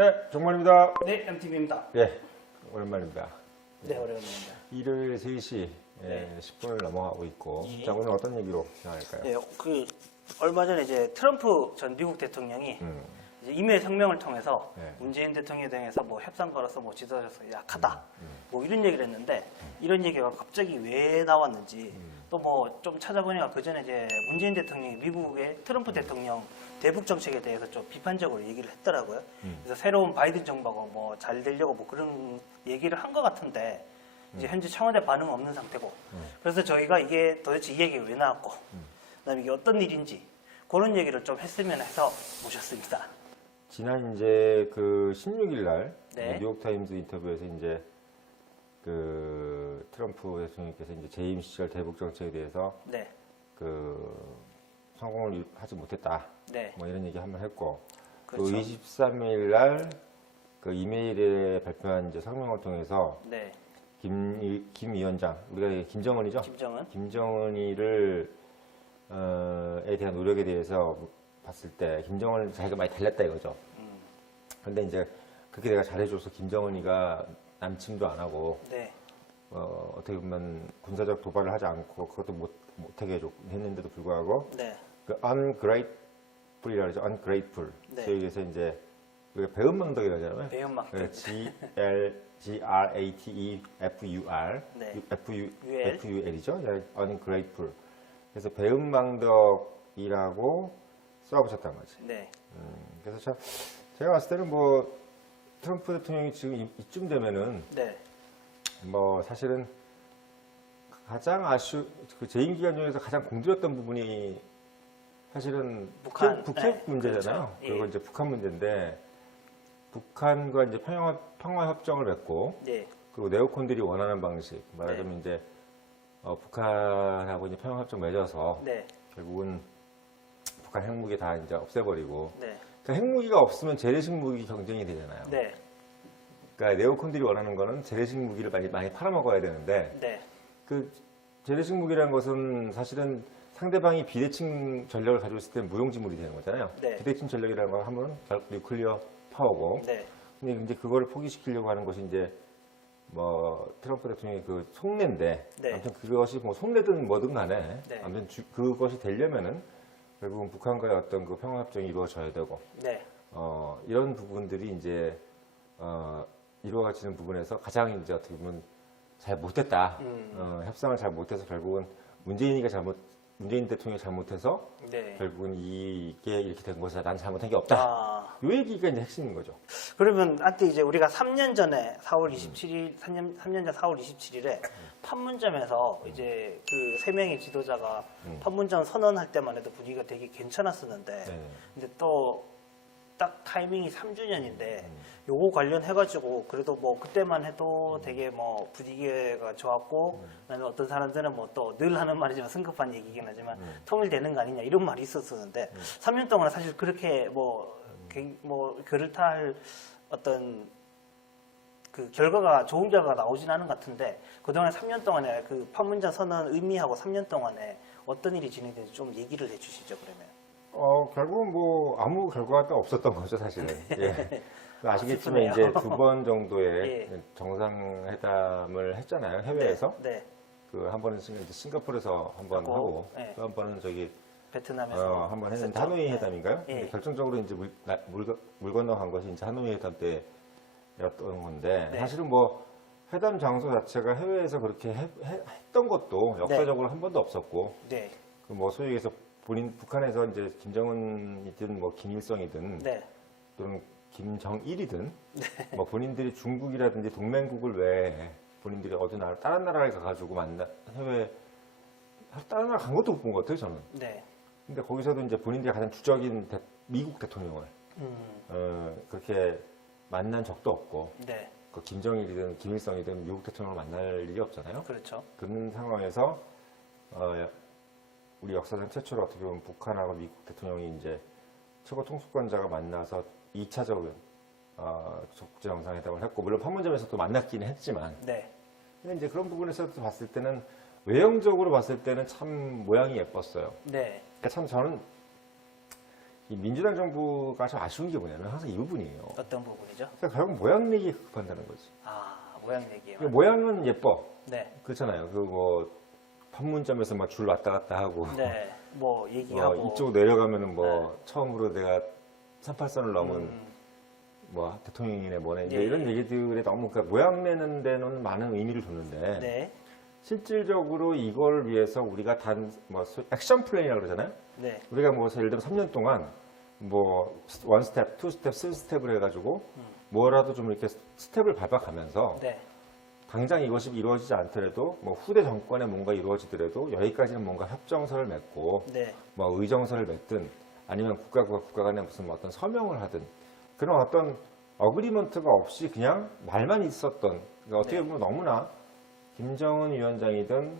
네, 정만입니다. 네, MTV입니다. 예, 오랜만입니다. 네, 오랜만입니다. 일요일 3시 네. 10분을 넘어가고 있고, 예. 자, 오늘 어떤 얘기로 시작할까요? 네, 얼마 전에 이제 트럼프 전 미국 대통령이 이제 이메일 성명을 통해서 네. 문재인 대통령에 대해서 뭐 협상 걸어서 뭐 지도자로서 약하다, 뭐 이런 얘기를 했는데 이런 얘기가 갑자기 왜 나왔는지 또 뭐 좀 찾아보니까 그 전에 이제 문재인 대통령이 미국의 트럼프 대통령 대북 정책에 대해서 좀 비판적으로 얘기를 했더라고요. 그래서 새로운 바이든 정부가 뭐 잘 되려고 뭐 그런 얘기를 한 것 같은데 이제 현재 청와대 반응 없는 상태고 그래서 저희가 이게 도대체 이 얘기가 왜 나왔고 그다음에 이게 어떤 일인지 그런 얘기를 좀 했으면 해서 모셨습니다. 지난 이제 그 16일 날 네. 뉴욕타임즈 인터뷰에서 이제 그 트럼프 대통령께서 이제 재임 시절 대북 정책에 대해서 네, 그 성공을 하지 못했다. 네, 뭐 이런 얘기 한번 했고, 그렇죠. 또 23일 날 그 이메일에 발표한 이제 성명을 통해서 네, 김 위원장, 우리가 김정은이죠? 김정은, 김정은이를 에 대한 노력에 대해서 봤을 때 김정은 자기가 많이 달렸다 이거죠. 그런데 이제 그렇게 내가 잘해줘서 김정은이가 남침도 안 하고 네, 어떻게 보면 군사적 도발을 하지 않고 그것도 못하게 했는데도 불구하고 네, 그 ungrateful이라고 하죠. ungrateful. 네. 여기에서 이제 우리가 배은망덕이라고 하잖아요. 배은망덕. 네, G-R-A-T-E-F-U-R. 네. F-U-L. F-U-L이죠. ungrateful. 그래서 배은망덕이라고 써붙였단 거지. 네, 그래서 제가 봤을 때는 뭐 트럼프 대통령이 지금 이쯤 되면은 네, 뭐 사실은 가장 그 재임 기간 중에서 가장 공들였던 부분이 사실은 북한, 북핵 네, 문제잖아요. 그렇죠. 그리고 예. 이제 북한 문제인데 북한과 이제 평화 협정을 맺고 네, 그리고 네오콘들이 원하는 방식 말하자면 네. 이제 북한하고 이제 평화 협정 맺어서 네, 결국은 북한 핵무기 다 이제 없애버리고 네, 그 핵무기가 없으면 재래식 무기 경쟁이 되잖아요. 네, 그러니까 네오콘들이 원하는 거는 재래식 무기를 많이 팔아먹어야 되는데 네, 그 재래식 무기라는 것은 사실은 상대방이 비대칭 전력을 가지고 있을 때 무용지물이 되는 거잖아요. 네. 비대칭 전력이라는 건 하면 뉴클리어 파워고. 네, 근데 이제 그거를 포기시키려고 하는 것이 이제 뭐 트럼프 대통령의 그 속내인데 네. 아무튼 그것이 뭐 속내든 뭐든 간에 네. 아무튼 그것이 되려면은 결국은 북한과의 어떤 그 평화협정이 이루어져야 되고 네, 이런 부분들이 이제 이루어지는 부분에서 가장 이제 어떻게 보면 잘 못했다. 협상을 잘 못해서 결국은 문재인 대통령이 잘못해서 네. 결국은 이게 이렇게 된 것이다. 난 잘못한 게 없다. 아, 이 얘기가 이제 핵심인 거죠. 그러면 한때 이제 우리가 3년 전에 4월 27일, 3년 전 4월 27일에 판문점에서 이제 그 세 명의 지도자가 판문점 선언할 때만 해도 분위기가 되게 괜찮았었는데, 네. 근데 또 딱 타이밍이 3주년인데, 요거 관련해가지고 그래도 뭐 그때만 해도 되게 뭐 분위기가 좋았고, 그다음에 어떤 사람들은 뭐 또 늘 하는 말이지만 성급한 얘기긴 하지만 통일되는 거 아니냐 이런 말이 있었었는데, 3년 동안 사실 그렇게 뭐 그렇다 할 어떤 그 결과가 좋은 결과가 나오진 않은 것 같은데 그동안 3년 동안에 그 판문점 선언 의미하고 3년 동안에 어떤 일이 진행됐는지 좀 얘기를 해주시죠 그러면. 결국은 뭐 아무 결과가 없었던 거죠, 사실은. 예. 아시겠지만 슬프네요. 이제 2번 정도의 예. 정상회담을 했잖아요, 해외에서. 네. 그 한 번은 이제 싱가포르에서 한 번 하고, 네. 또 한 번은 저기 베트남에서 한 번 했는데 했었죠. 하노이 네. 회담인가요? 예. 근데 결정적으로 이제 물 건너간 것이 이제 하노이 회담 때였던 건데 네. 사실은 뭐 회담 장소 자체가 해외에서 그렇게 했던 것도 역사적으로 한 번도 없었고 네. 그 뭐 소위 해서 북한에서 이제 김정은이든 뭐 김일성이든 네. 또는 김정일이든 뭐 본인들이 중국이라든지 동맹국을 왜 본인들이 어디 다른 나라에 가가지고 해외 다른 나라 간 것도 못 본 것 같아요 저는. 네. 근데 거기서도 이제 본인들이 가장 주적인 미국 대통령을 그렇게 만난 적도 없고 네. 그 김정일이든 김일성이든 미국 대통령을 만날 일이 없잖아요. 그렇죠. 그런 상황에서 우리 역사상 최초로 어떻게 보면 북한하고 미국 대통령이 이제 최고 통수권자가 만나서 2차적인 국제 정상회담을 했고 물론 판문점에서도 만났기는 했지만 네. 근데 이제 그런 부분에서 봤을 때는 외형적으로 봤을 때는 참 모양이 예뻤어요. 네. 그러니까 참 저는 이 민주당 정부가 참 아쉬운 게 뭐냐면 항상 이 부분이에요. 어떤 부분이죠? 그러니까 결국 모양 내기에 급한다는 거지. 아, 모양 얘기예요. 그러니까 모양은 예뻐. 네. 그렇잖아요. 그 뭐 판문점에서 막 줄 왔다 갔다 하고 네. 뭐 얘기하고 이쪽 내려가면은 뭐 처음으로 내가 38선을 넘은 음, 뭐 대통령이네 뭐네 이제 예, 이런 예. 얘기들에 너무 그러니까 모양 내는 데는 많은 의미를 두는데 네. 실질적으로 이걸 위해서 우리가 뭐 액션 플랜이라고 그러잖아요. 네. 우리가 뭐 예를 들면 3년 동안 뭐 원 스텝, 투 스텝, 쓰리 스텝을 해가지고 뭐라도 좀 이렇게 스텝을 밟아가면서 네. 당장 이것이 이루어지지 않더라도 뭐 후대 정권에 뭔가 이루어지더라도 여기까지는 뭔가 협정서를 맺고 네. 뭐 의정서를 맺든 아니면 국가 간에 무슨 뭐 어떤 서명을 하든 그런 어떤 어그리먼트가 없이 그냥 말만 있었던 그러니까 어떻게 네. 보면 너무나 김정은 위원장이든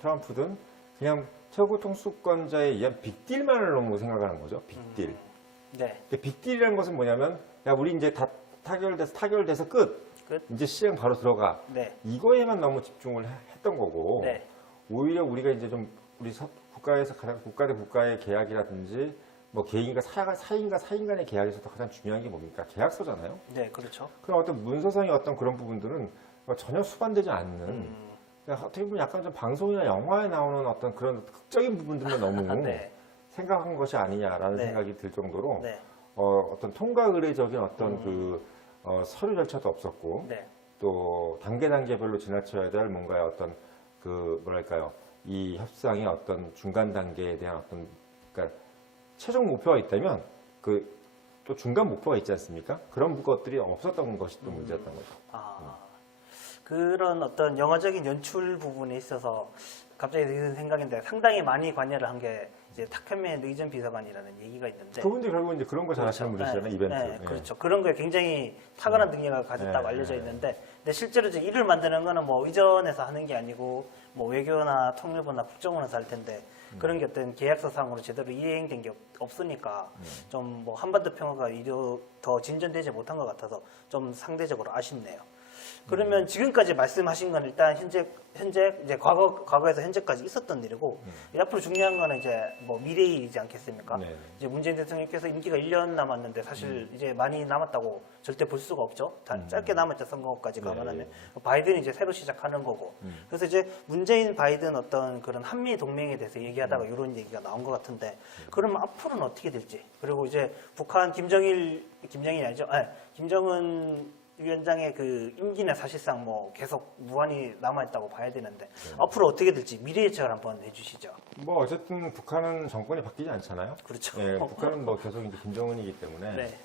트럼프든 그냥 최고 통수권자에 의한 빅딜만을 너무 생각하는 거죠. 빅딜. 네. 근데 빅딜이라는 것은 뭐냐면 야 우리 이제 다 타결돼서 끝. 끝. 이제 시행 바로 들어가. 네. 이거에만 너무 집중을 했던 거고 네. 오히려 우리가 이제 좀 우리 국가에서 가장 국가 대 국가의 계약이라든지 뭐 개인과 사인과 사인 간의 계약에서도 가장 중요한 게 뭡니까? 계약서잖아요. 네. 그렇죠. 그럼 어떤 문서상의 어떤 그런 부분들은 전혀 수반되지 않는 그러니까 어떻게 보면 약간 좀 방송이나 영화에 나오는 어떤 그런 극적인 부분들만 너무 네. 생각한 것이 아니냐라는 네. 생각이 들 정도로 네. 어떤 통과 의례적인 어떤 서류 절차도 없었고 네. 또 단계별로 지나쳐야 될 뭔가의 어떤 그 뭐랄까요 이 협상의 어떤 중간 단계에 대한 어떤 그러니까 최종 목표가 있다면 그 또 중간 목표가 있지 않습니까? 그런 것들이 없었던 것이 또 문제였던 거죠. 아, 그런 어떤 영화적인 연출 부분에 있어서 갑자기 드는 생각인데 상당히 많이 관여를 한 게 이제 탁현민 의전 비서관이라는 얘기가 있는데 그분들이 결국 이제 그런 거 잘하시는 분이시잖아요, 이벤트. 네, 예. 그렇죠. 그런 거에 굉장히 탁월한 능력을 가졌다고 네, 알려져 네. 있는데, 근데 실제로 이제 일을 만드는 거는 뭐 의전에서 하는 게 아니고 뭐 외교나 통일부나 국정원에서 할 텐데 그런 게 어떤 계약서상으로 제대로 이행된 게 없으니까 좀 뭐 한반도 평화가 이도 더 진전되지 못한 것 같아서 좀 상대적으로 아쉽네요. 그러면 지금까지 말씀하신 건 일단 현재 이제 과거에서 현재까지 있었던 일이고 앞으로 중요한 거는 이제 뭐 미래일이지 않겠습니까? 네. 이제 문재인 대통령께서 임기가 1년 남았는데 사실 이제 많이 남았다고 절대 볼 수가 없죠. 짧게 남았죠. 선거까지 감안하면 바이든이 이제 새로 시작하는 거고. 그래서 이제 문재인 바이든 어떤 그런 한미 동맹에 대해서 얘기하다가 이런 얘기가 나온 것 같은데 그러면 앞으로는 어떻게 될지 그리고 이제 북한 김정은이 아니죠. 김정은 위원장의 그 임기는 사실상 뭐 계속 무한히 남아있다고 봐야 되는데 앞으로 어떻게 될지 미래 예측을 한번 해주시죠. 뭐 어쨌든 북한은 정권이 바뀌지 않잖아요. 그렇죠. 예, 북한은 뭐 계속 이제 김정은이기 때문에 네.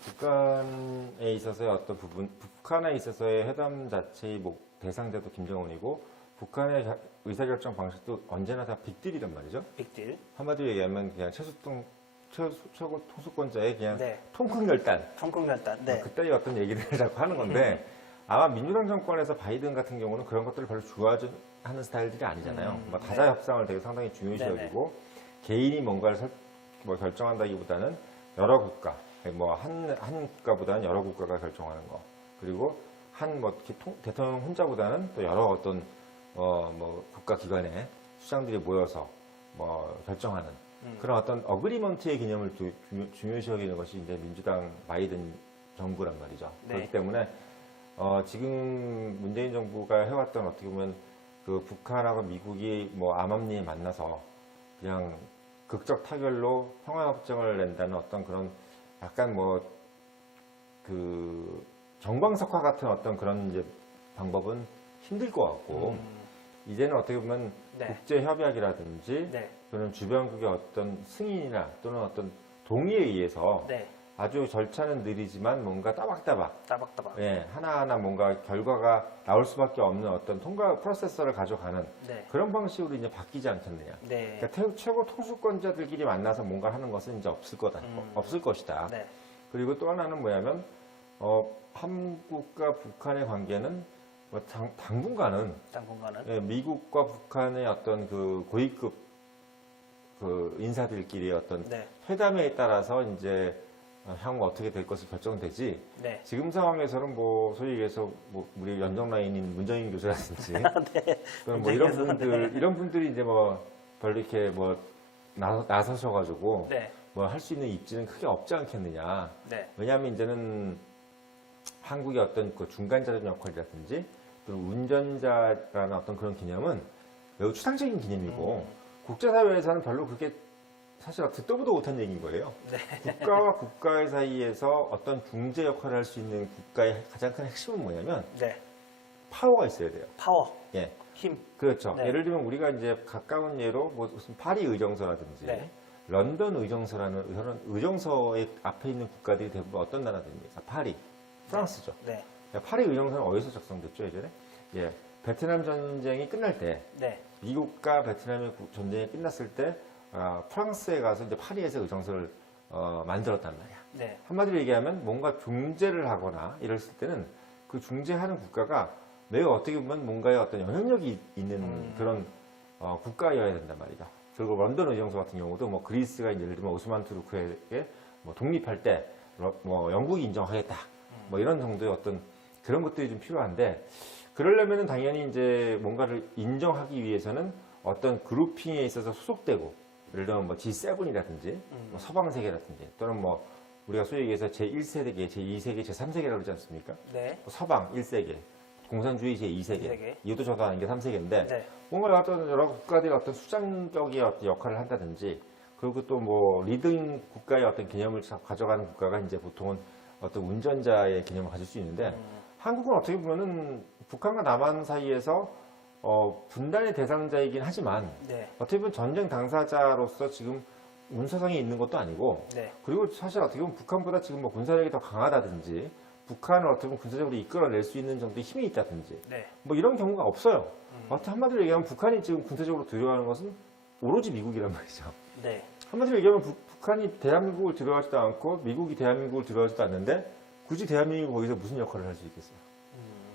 북한에 있어서의 어떤 부분, 북한에 있어서의 회담 자체의 대상자도 김정은이고 북한의 의사결정 방식도 언제나 다 빅딜이란 말이죠. 빅딜. 한마디로 얘기하면 그냥 최고 통수권자의 그냥 네. 통큰결단. 통콩결단. 네. 그때의 어떤 얘기를 자꾸 하는 건데 아마 민주당 정권에서 바이든 같은 경우는 그런 것들을 별로 좋아하는 스타일들이 아니잖아요. 뭐 다자 협상을 되게 상당히 중요시 네네. 여기고 개인이 뭔가를 결정한다기보다는 여러 국가, 뭐 한 국가보다는 여러 국가가 결정하는 거. 그리고 대통령 혼자보다는 또 여러 어떤 뭐 국가 기관의 수장들이 모여서 뭐 결정하는 그런 어떤 어그리먼트의 개념을 중요시 여기는 것이 이제 민주당 바이든 정부란 말이죠. 네. 그렇기 때문에 지금 문재인 정부가 해왔던 어떻게 보면 그 북한하고 미국이 뭐 암암리에 만나서 그냥 극적 타결로 평화협정을 낸다는 어떤 그런 약간 뭐 그 정광석화 같은 어떤 그런 이제 방법은 힘들 것 같고 이제는 어떻게 보면 네. 국제협약이라든지 네. 또는 주변국의 어떤 승인이나 또는 어떤 동의에 의해서 네. 아주 절차는 느리지만 뭔가 따박따박 따박따박. 예, 하나하나 뭔가 결과가 나올 수밖에 없는 어떤 통과 프로세서를 가져가는 네. 그런 방식으로 이제 바뀌지 않겠느냐. 네. 그러니까 최고 통수권자들끼리 만나서 뭔가 하는 것은 이제 없을 것이다. 네. 그리고 또 하나는 뭐냐면 한국과 북한의 관계는 뭐 당분간은 당분간은. 예, 미국과 북한의 어떤 그 고위급 그 인사들끼리의 어떤 네. 회담에 따라서 이제 향후 어떻게 될 것이 결정되지. 네. 지금 상황에서는 뭐 소위 얘기해서 뭐 우리 연정 라인인 문정인 교수라든지 네. 또는 뭐 이런 문정인 교수, 분들이 이제 뭐 별로 이렇게 뭐 나서셔가지고 네. 뭐 할 수 있는 입지는 크게 없지 않겠느냐. 네. 왜냐하면 이제는 한국의 어떤 그 중간자적 역할이라든지 또 운전자라는 어떤 그런 개념은 매우 추상적인 개념이고 국제사회에서는 별로 그렇게 사실 듣도 보도 못한 얘기인 거예요. 네. 국가와 국가 사이에서 어떤 중재 역할을 할 수 있는 국가의 가장 큰 핵심은 뭐냐면 네. 파워가 있어야 돼요. 파워, 예, 힘. 그렇죠. 네. 예를 들면 우리가 이제 가까운 예로 뭐 무슨 파리 의정서라든지 네. 런던 의정서라는 그런 의정서의 앞에 있는 국가들이 대부분 어떤 나라들입니까? 파리, 프랑스죠. 네. 파리 의정서는 어디서 작성됐죠, 예전에? 예, 베트남 전쟁이 끝날 때 네. 미국과 베트남의 전쟁이 끝났을 때 프랑스에 가서 이제 파리에서 의정서를 만들었단 말이야. 네. 한마디로 얘기하면 뭔가 중재를 하거나 이랬을 때는 그 중재하는 국가가 매우 어떻게 보면 뭔가의 어떤 영향력이 있는 그런 국가여야 된단 말이다. 그리고 런던 의정서 같은 경우도 뭐 그리스가 예를 들면 오스만 투르크에게 뭐 독립할 때 뭐 영국이 인정하겠다. 뭐 이런 정도의 어떤 그런 것들이 좀 필요한데 그러려면은 당연히 이제 뭔가를 인정하기 위해서는 어떤 그룹핑에 있어서 소속되고 예를 들면 뭐 G7이라든지 뭐 서방세계라든지 또는 뭐 우리가 소위 얘기해서 제1세계, 제2세계, 제3세계라고 그러지 않습니까? 네. 뭐 서방 1세계, 공산주의 제2세계, 세계. 이것도 저도 아는 게 3세계인데 네. 뭔가 어떤 여러 국가들이 어떤 수장격의 어떤 역할을 한다든지 그리고 또 뭐 리딩 국가의 어떤 개념을 가져가는 국가가 이제 보통은 어떤 운전자의 개념을 가질 수 있는데 한국은 어떻게 보면은 북한과 남한 사이에서 분단의 대상자이긴 하지만 네. 어떻게 보면 전쟁 당사자로서 지금 운사상에 있는 것도 아니고 네. 그리고 사실 어떻게 보면 북한보다 지금 뭐 군사력이 더 강하다든지 북한을 어떻게 보면 군사적으로 이끌어낼 수 있는 정도의 힘이 있다든지 네. 뭐 이런 경우가 없어요. 어떻게 한마디로 얘기하면 북한이 지금 군사적으로 두려워하는 것은 오로지 미국이란 말이죠. 네. 한마디로 얘기하면 북한이 대한민국을 두려워하지도 않고 미국이 대한민국을 두려워하지도 않는데 굳이 대한민국이 거기서 무슨 역할을 할 수 있겠어요.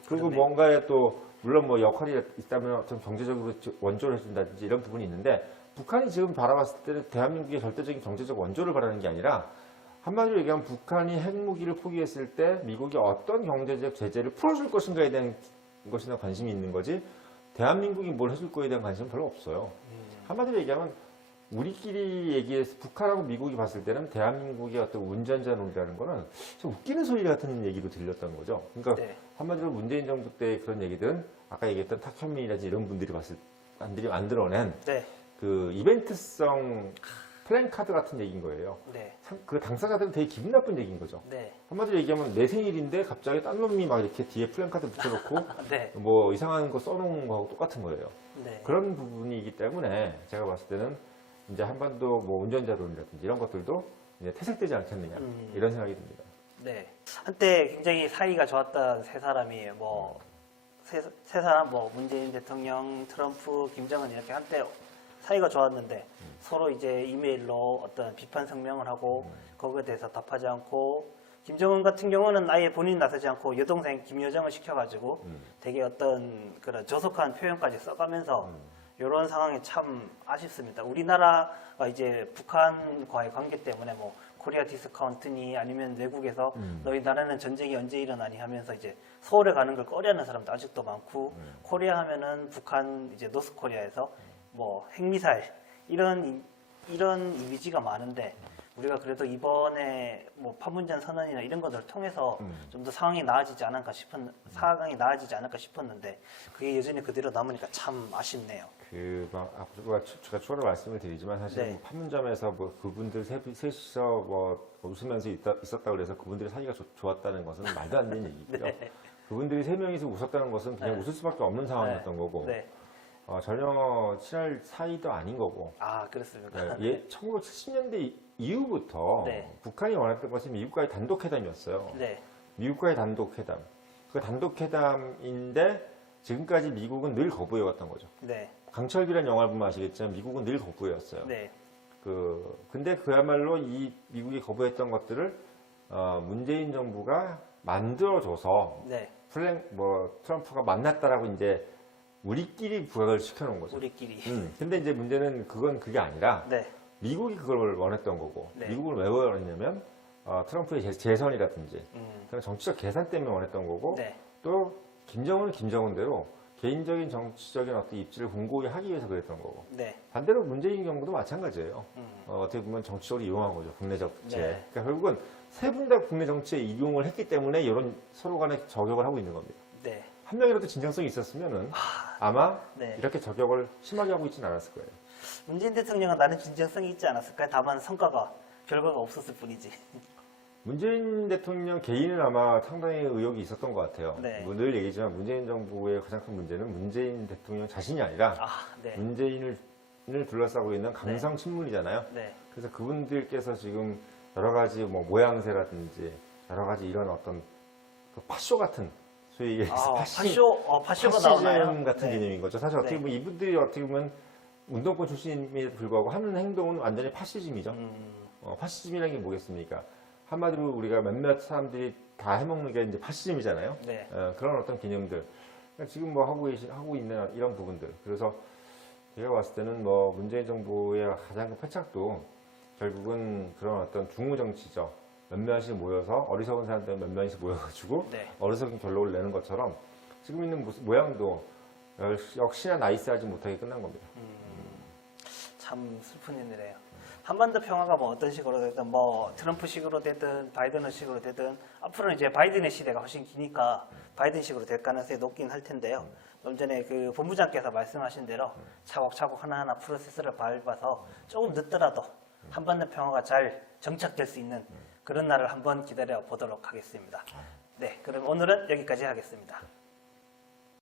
그리고 그러네. 뭔가에 또 물론 뭐 역할이 있다면 어떤 경제적으로 원조를 해준다든지 이런 부분이 있는데 북한이 지금 바라봤을 때는 대한민국의 절대적인 경제적 원조를 바라는 게 아니라 한마디로 얘기하면 북한이 핵무기를 포기했을 때 미국이 어떤 경제적 제재를 풀어줄 것인가에 대한 것이나 관심이 있는 거지 대한민국이 뭘 해줄 거에 대한 관심은 별로 없어요. 한마디로 얘기하면 우리끼리 얘기해서 북한하고 미국이 봤을 때는 대한민국의 어떤 운전자놀이라는 거는 좀 웃기는 소리 같은 얘기로 들렸던 거죠. 그러니까 네. 한마디로 문재인 정부 때 그런 얘기들은 아까 얘기했던 탁현민이라든지 이런 분들이 만들어낸 네. 그 이벤트성 플랜카드 같은 얘기인 거예요. 네. 그 당사자들은 되게 기분 나쁜 얘기인 거죠. 네. 한마디로 얘기하면 내 생일인데 갑자기 딴 놈이 막 이렇게 뒤에 플랜카드 붙여놓고 네. 뭐 이상한 거 써놓은 거하고 똑같은 거예요. 네. 그런 부분이기 때문에 제가 봤을 때는 이제 한반도 뭐 운전자론이라든지 이런 것들도 이제 퇴색되지 않겠느냐 이런 생각이 듭니다. 네. 한때 굉장히 사이가 좋았던 세 사람이 뭐 세 사람 뭐 문재인 대통령, 트럼프, 김정은 이렇게 한때 사이가 좋았는데 서로 이제 이메일로 어떤 비판 성명을 하고 거기에 대해서 답하지 않고 김정은 같은 경우는 아예 본인이 나서지 않고 여동생 김여정을 시켜가지고 되게 어떤 그런 저속한 표현까지 써가면서 이런 상황이 참 아쉽습니다. 우리나라가 이제 북한과의 관계 때문에 뭐 코리아 디스카운트니 아니면 외국에서 너희 나라는 전쟁이 언제 일어나니 하면서 이제 서울에 가는 걸 꺼려하는 사람도 아직도 많고 코리아 하면은 북한 이제 노스 코리아에서 뭐 핵미사일 이런 이미지가 많은데 우리가 그래도 이번에 뭐 판문점 선언이나 이런 것들을 통해서 좀 더 상황이 나아지지 않을까 싶었는데 그게 여전히 그대로 남으니까 참 아쉽네요. 제가 추가로 말씀을 드리지만 사실 네. 뭐 판문점에서 뭐 그분들 셋이서 뭐 웃으면서 있었다 그래서 그분들의 사이가 좋았다는 것은 말도 안 되는 얘기고요. 네. 그분들이 세 명이서 웃었다는 것은 그냥 네. 웃을 수밖에 없는 상황이었던 거고 네. 전혀 친할 사이도 아닌 거고. 아 그렇습니까? 네, 1970년대 이후부터 네. 북한이 원했던 것이 미국과의 단독회담이었어요. 네. 미국과의 단독회담. 그 단독회담인데 지금까지 미국은 늘 거부해왔던 거죠. 네. 강철기라는 영화를 보면 아시겠지만 미국은 늘 거부해왔어요. 네. 근데 그야말로 이 미국이 거부했던 것들을 문재인 정부가 만들어줘서 네. 트럼프가 만났다라고 이제 우리끼리 부각을 시켜놓은 거죠. 우리끼리. 근데 이제 문제는 그게 아니라 네. 미국이 그걸 원했던 거고 네. 미국을 왜 원했냐면 트럼프의 재선이라든지 음. 그런 정치적 계산 때문에 원했던 거고 네. 또 김정은은 김정은대로 개인적인 정치적인 어떤 입지를 공고히 하기 위해서 그랬던 거고 네. 반대로 문재인 경우도 마찬가지예요. 음. 어떻게 보면 정치적으로 이용한 거죠. 국내 정치에. 네. 그러니까 결국은 세 분 다 국내 정치에 이용을 했기 때문에 이런 서로 간에 저격을 하고 있는 겁니다. 네. 한 명이라도 진정성이 있었으면은 아마 네. 이렇게 저격을 심하게 하고 있지는 않았을 거예요. 문재인 대통령은 나는 진정성이 있지 않았을까요? 다만 결과가 없었을 뿐이지. 문재인 대통령 개인은 아마 상당히 의욕이 있었던 것 같아요. 네. 뭐늘 얘기지만 문재인 정부의 가장 큰 문제는 문재인 대통령 자신이 아니라 네. 문재인을 둘러싸고 있는 강성 친문이잖아요. 네. 그래서 그분들께서 지금 여러 가지 뭐 모양새라든지 여러 가지 이런 어떤 그 파쇼 같은 소위 얘기해서 파쇼가 파시즘 나오나요? 같은 네. 개념인 거죠. 사실 어떻게 네. 보면 이분들이 어떻게 보면 운동권 출신임에도 불구하고 하는 행동은 완전히 파시즘이죠. 파시즘이라는 게 뭐겠습니까? 한마디로 우리가 몇몇 사람들이 다 해먹는 게 이제 파시즘이잖아요. 네. 그런 어떤 개념들. 그러니까 지금 뭐 하고 있는 이런 부분들. 그래서 제가 봤을 때는 뭐 문재인 정부의 가장 큰 패착도 결국은 그런 어떤 중우 정치죠. 몇몇이 모여서 어리석은 사람들 몇몇이 모여가지고 네. 어리석은 결론을 내는 것처럼 지금 있는 모양도 역시나 나이스하지 못하게 끝난 겁니다. 참 슬픈 일이네요. 한반도 평화가 뭐 어떤 식으로 되든 뭐 트럼프식으로 되든 바이든식으로 되든 앞으로는 이제 바이든의 시대가 훨씬 기니까 바이든식으로 될 가능성이 높긴 할 텐데요. 좀 전에 그 본부장께서 말씀하신 대로 차곡차곡 하나하나 프로세스를 밟아서 조금 늦더라도 한반도 평화가 잘 정착될 수 있는 그런 날을 한번 기다려 보도록 하겠습니다. 네, 그럼 오늘은 여기까지 하겠습니다.